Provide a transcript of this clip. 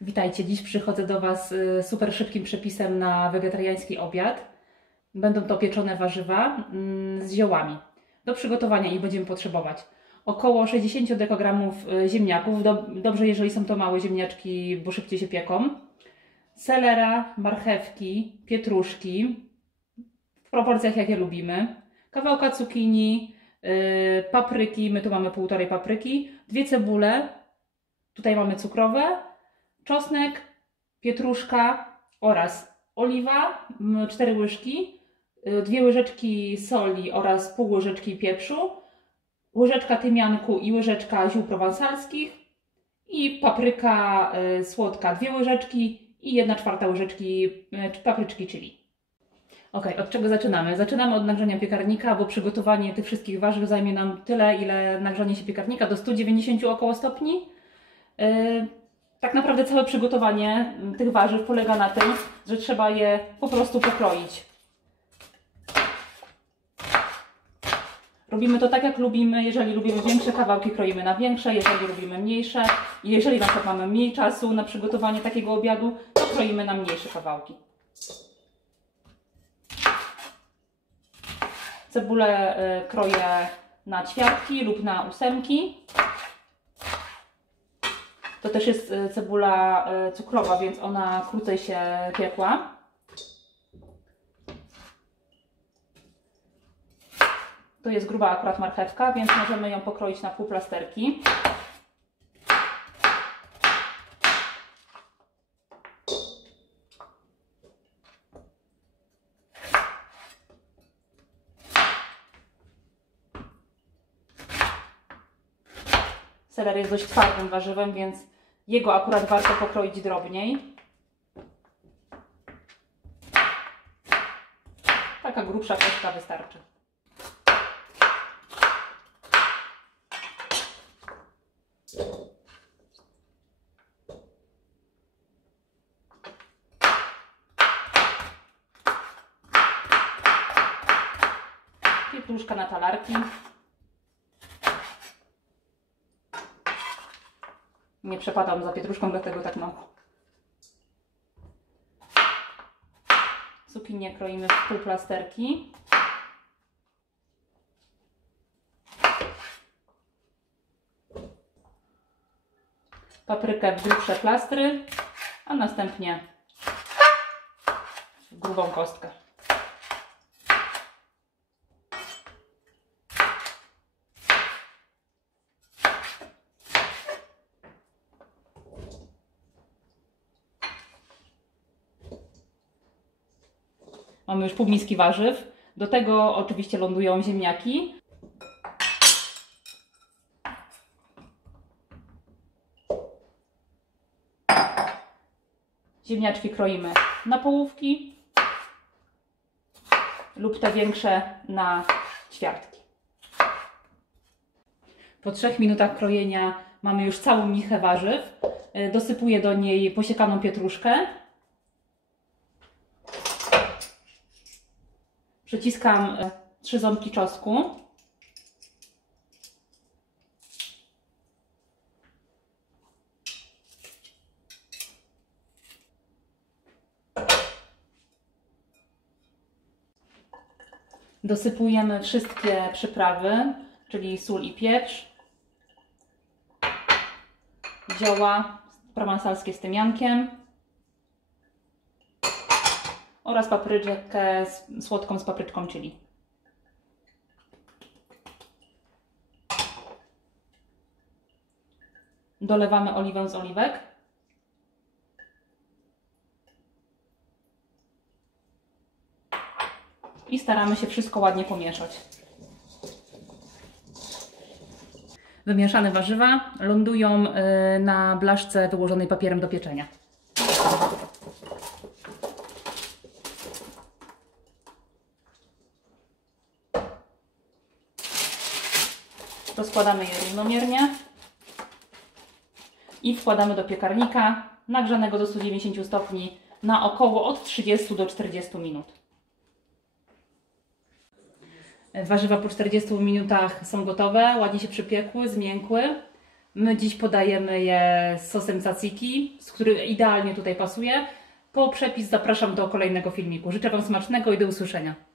Witajcie, dziś przychodzę do Was z super szybkim przepisem na wegetariański obiad. Będą to pieczone warzywa z ziołami. Do przygotowania ich będziemy potrzebować około 60 dekagramów ziemniaków. Dobrze, jeżeli są to małe ziemniaczki, bo szybciej się pieką. Selera, marchewki, pietruszki w proporcjach jakie lubimy. Kawałka cukinii, papryki, my tu mamy półtorej papryki, 2 cebule, tutaj mamy cukrowe, czosnek, pietruszka oraz oliwa, 4 łyżki, 2 łyżeczki soli oraz pół łyżeczki pieprzu, łyżeczka tymianku i łyżeczka ziół prowansalskich i papryka słodka 2 łyżeczki i 1/4 łyżeczki papryczki chili. Ok, od czego zaczynamy? Zaczynamy od nagrzania piekarnika, bo przygotowanie tych wszystkich warzyw zajmie nam tyle, ile nagrzanie się piekarnika, do 190 około stopni. Tak naprawdę całe przygotowanie tych warzyw polega na tym, że trzeba je po prostu pokroić. Robimy to tak, jak lubimy. Jeżeli lubimy większe kawałki, kroimy na większe. Jeżeli lubimy mniejsze i jeżeli na przykład mamy mniej czasu na przygotowanie takiego obiadu, to kroimy na mniejsze kawałki. Cebulę kroję na ćwiartki lub na ósemki. To też jest cebula cukrowa, więc ona krócej się piekła. To jest gruba akurat marchewka, więc możemy ją pokroić na półplasterki. Seler jest dość twardym warzywem, więc jego akurat warto pokroić drobniej. Taka grubsza kostka wystarczy. Pietruszka na talarki. Nie przepadam za pietruszką, dlatego tak mało. Cukinię kroimy w półplasterki. Paprykę w grubsze plastry, a następnie w grubą kostkę. Mamy już pół miski warzyw. Do tego oczywiście lądują ziemniaki. Ziemniaczki kroimy na połówki lub te większe na ćwiartki. Po 3 minutach krojenia mamy już całą michę warzyw. Dosypuję do niej posiekaną pietruszkę. Przyciskam 3 ząbki czosnku. Dosypujemy wszystkie przyprawy, czyli sól i pieprz, zioła prowansalskie z tymiankiem oraz papryczkę słodką z papryczką chili. Dolewamy oliwę z oliwek. I staramy się wszystko ładnie pomieszać. Wymieszane warzywa lądują na blaszce wyłożonej papierem do pieczenia. Rozkładamy je równomiernie i wkładamy do piekarnika nagrzanego do 190 stopni na około od 30 do 40 minut. Warzywa po 40 minutach są gotowe, ładnie się przypiekły, zmiękły. My dziś podajemy je z sosem tzatziki, który idealnie tutaj pasuje. Po przepis zapraszam do kolejnego filmiku. Życzę Wam smacznego i do usłyszenia.